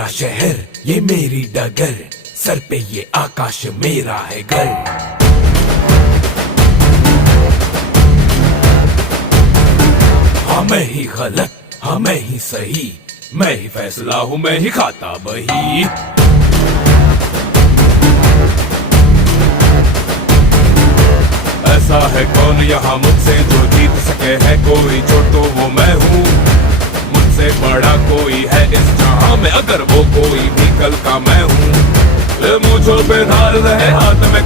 मेरा शहर, ये मेरी डगर, सर पे ये आकाश मेरा है घर। हाँ मैं ही गलत, हाँ मैं ही सही, मैं ही फैसला हूँ, मैं ही खाता बही। ऐसा है कौन यहाँ मुझसे जो जीत सके, है कोई जो तो वो मैं हूँ। मुझसे बड़ा कोई है इस जहां में, अगर वो कोई भी कल का मैं हूँ। मुझों पे धार रहे हाथ में